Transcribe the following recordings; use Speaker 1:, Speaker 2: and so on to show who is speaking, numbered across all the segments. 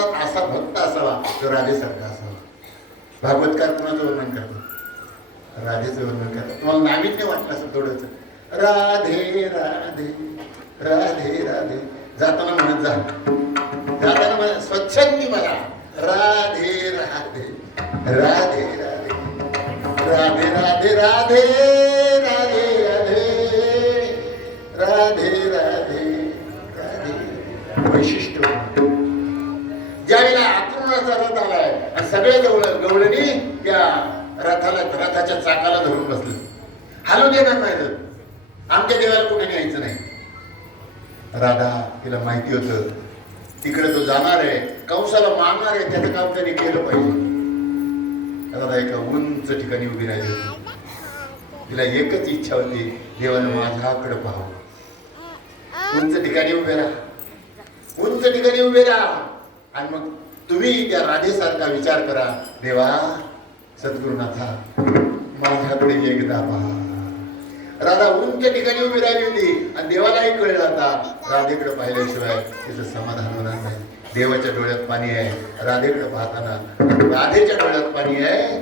Speaker 1: भक्तात असा भक्त असावा तो राधेसारखा असावा. भागवतकार कुणाचं वर्णन करतो? राधेचं वर्णन करतात तुम्हाला नाविन्य वाटलं असं थोडंच राधे राधे राधे राधे. जाताना म्हणत जा. जाताना म्हणत स्वच्छंदी मला राधे राधे राधे राधे. राधे राधे राधे राधे राधे. राधे राधे. ज्यावेळेला आतुरणाचा रथ आलाय. आणि सगळे गवळ गवळणी त्या रथाला रथाच्या चाकाला धरून बसले. हलू देणार नाही रथ आमच्या देवाला कुठे न्यायचं नाही? राधा तिला माहिती होतं. तिकडे तो जाणार आहे. कंसाला मारणार आहे. त्याचं काम त्याने केलं पाहिजे. राधा एका उंच ठिकाणी उभी राहिली होती. तिला एकच इच्छा होती देवानं माझ्याकडे पाहावं. उंच ठिकाणी उभे राहा. उंच ठिकाणी उभे राहा. आणि मग तुम्ही त्या राधेसारखा विचार करा देवा सद्गुरुनाथा माझ्याकडे एकदा पहा. राधा उंच ठिकाणी उभी राहिली होती आणि देवालाही कळलं आता राधेकडे पाहिल्याशिवाय तिचं समाधान होणार नाही. देवाच्या डोळ्यात पाणी आहे राधेकडे पाहताना राधेच्या डोळ्यात पाणी आहे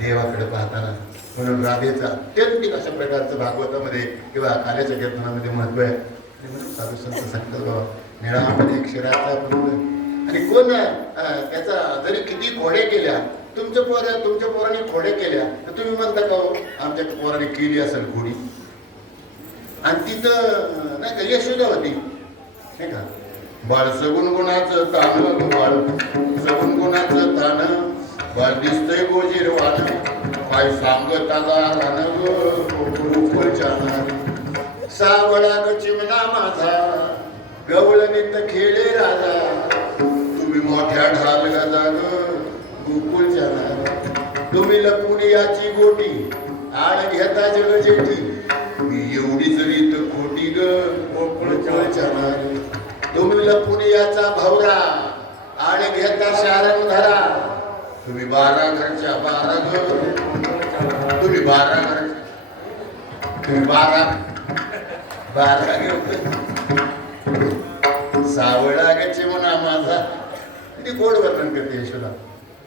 Speaker 1: देवाकडे पाहताना. म्हणून राधेचं अत्यंतिक अशा प्रकारचं भागवतामध्ये किंवा काल्याच्या कीर्तनामध्ये महत्त्व आहे. म्हणून साधू संत सांगतात बाबा निळामध्ये क्षीराचा पूर्ण आणि कोण त्याचा जरी किती घोडे केल्या तुमच्या पोर तुमच्या पोराने घोडे केल्या तर तुम्ही म्हणता का आमच्या पोराने केली असेल घोडी? आणि तिथं नाही का यशोदा होती. नाही का? बाळ सगुण गुणाचं तान बाळ सगुण गुणाचं तान बाळ दिसतंय गोजीर वान काय सांगत आला रान ग सावळा चिमना माझा गवळणीत खेळे राजा. तुम्ही मोठ्या ढाल गाजा ग गोकुळ जाणार. तुम्ही लपून याची गोटी आण घेता जग जेठी. मी एवढी जरी तर खोटी ग गोकुळ जाणार. तुम्ही लपून याचा भावरा आळ घेता शारण धरा. तुम्ही बारा घरच्या बारा ग. तुम्ही बारा घर तुम्ही बारा बारा घेऊ सावळा गचे म्हणा माझा. किती गोड वर्णन करते यशोदा.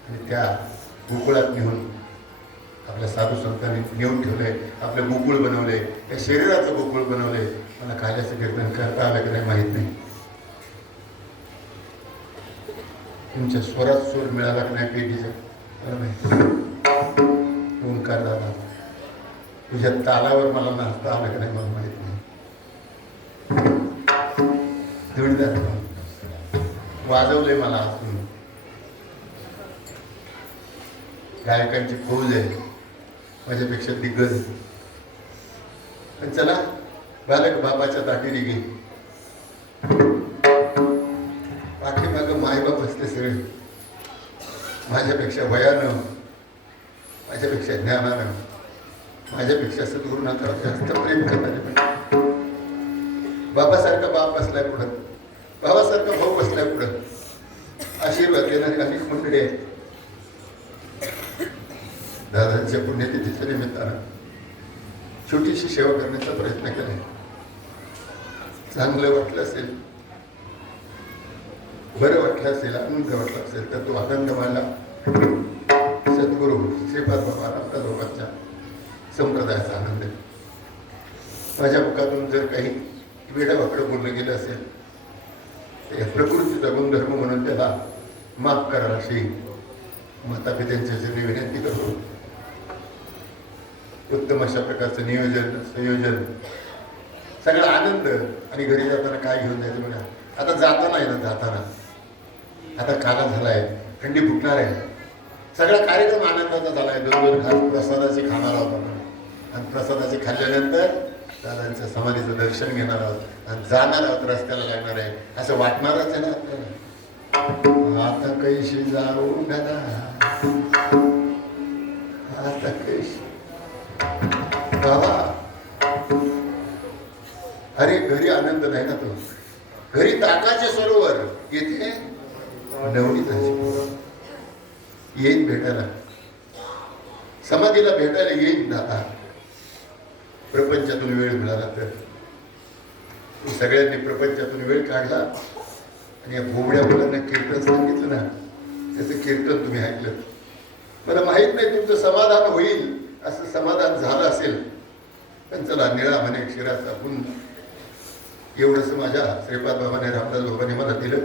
Speaker 1: आणि त्या गोकुळात नेऊन आपल्या साधू संतांनी नेऊन ठेवले आपले गोकुळ बनवले त्या शरीराचं गोकुळ बनवले मला काल्याचं कीर्तन करता आलं की नाही माहीत नाही. तुमच्या स्वरात सूर मिळाला की नाही पेटीचा? मला माहिती ओंकार दादा तुझ्या तालावर मला नाचता आलं की नाही मला माहीत नाही. धडधड वाजवलंय मला. आज गायकांची फौज आहे. माझ्यापेक्षा दिग्गज. पण चला बालक बाबाच्या ताटीने घे. पाठीमाग मायबाप असते सगळे. माझ्यापेक्षा वयानं माझ्यापेक्षा ज्ञानानं माझ्यापेक्षा सद्गुरुनाथ जास्त प्रेम करणारे बाबासारखा बाप असलाय पुढं भावासारखा भाऊ बसला पुढं. आशीर्वाद देणारे अनेक मंडळी आहेत. दादांच्या पुण्यतिथीच्या निमित्तानं छोटीशी सेवा करण्याचा प्रयत्न केला चांगलं वाटलं असेल बरं वाटलं असेल आनंद वाटला असेल तर तो आनंद मला सद्गुरू श्रीपाद बाबा रामदास बाबांच्या संप्रदायाचा आनंद आहे. माझ्या मुखातून जर काही वेडावाकडं बोललं गेलं असेल या प्रकृतीचा गुणधर्म म्हणून त्याला माफ करा अशी माता पित्यांच्या विनंती करतो. उत्तम अशा प्रकारचं नियोजन संयोजन. सगळा आनंद आणि घरी जाताना काय घेऊन जायचं बघा. आता जाताना आहे ना जाताना. आता काला झालाय थंडी फुटणार आहे. सगळा कार्यक्रम आनंदाचा झालाय. दोन दोन घास प्रसादाचे खाणार आहोत आपण. आणि प्रसादाचे खाल्ल्यानंतर दादांच्या समाधीचं दर्शन घेणार आहोत. आणि जाणार आहोत रस्त्याला लागणार. आहे असं वाटणारच आहे ना आपल्याला. आता कैशी जाऊ दादा? आता कैशी बाबा. अरे घरी आनंद नाही ना तो. घरी ताकाचे सरोवर. येते? नवनीताची येईन भेटायला. समाधीला भेटायला येईन दादा. प्रपंचातून वेळ मिळाला तर. सगळ्यांनी प्रपंचातून वेळ काढला आणि या भोबड्या मुलांना कीर्तन सांगितलं ना त्याचं
Speaker 2: कीर्तन तुम्ही ऐकलं. मला माहीत नाही तुमचं समाधान होईल असं समाधान झालं असेल. पण चला निळा म्हणे क्षीराचा गुण एवढंसं माझ्या श्रीपाद बाबाने रामदास बाबाने मला दिलं.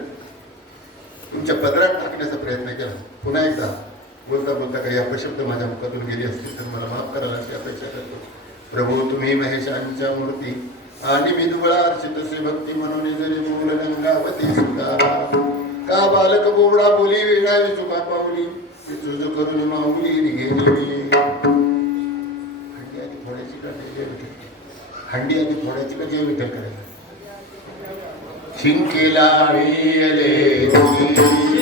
Speaker 2: तुमच्या पदरात टाकण्याचा प्रयत्न केला. पुन्हा एकदा बोलता बोलता काही अपशब्द माझ्या मुखातून गेली असतील तर मला माफ करायला अशी अपेक्षा करतो. प्रभू तुम्ही महेशांच्या मूर्ती. आणि मी दुबळा अर्चित श्री भक्ती म्हणून जरी मूल रंगावती सुतारा. का बालक बोबडा बोली वेळा विचुका पावली तुझ करून माऊली गेली मी हंडी आधी फोड्याची का जय हंडी आधी फोड्याची का जय विठ्ठल करायला शिंकेला शिंकेला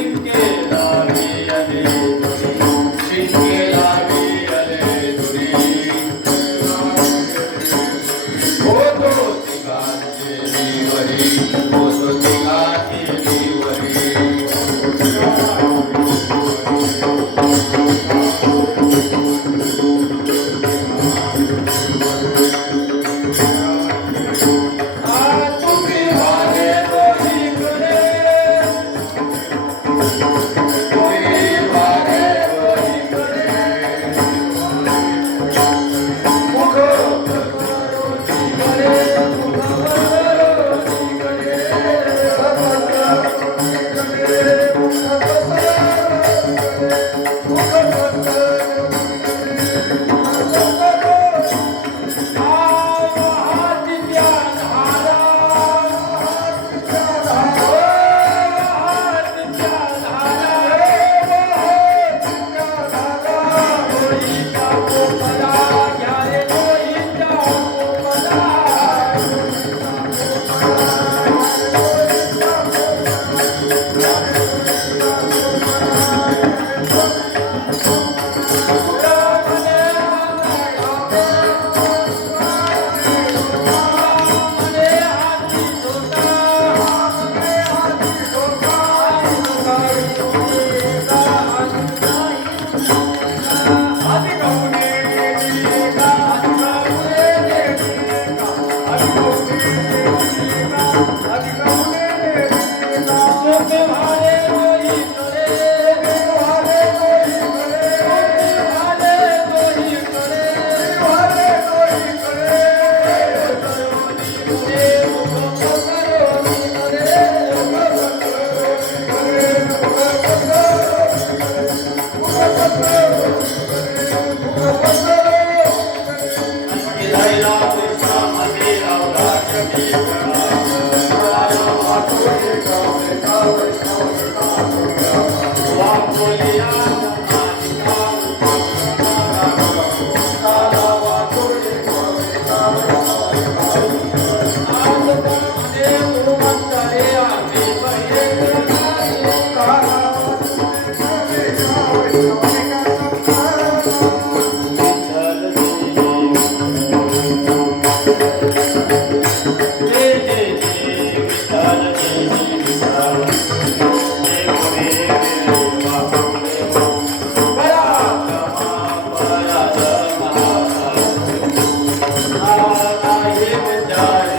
Speaker 2: Thank
Speaker 3: you.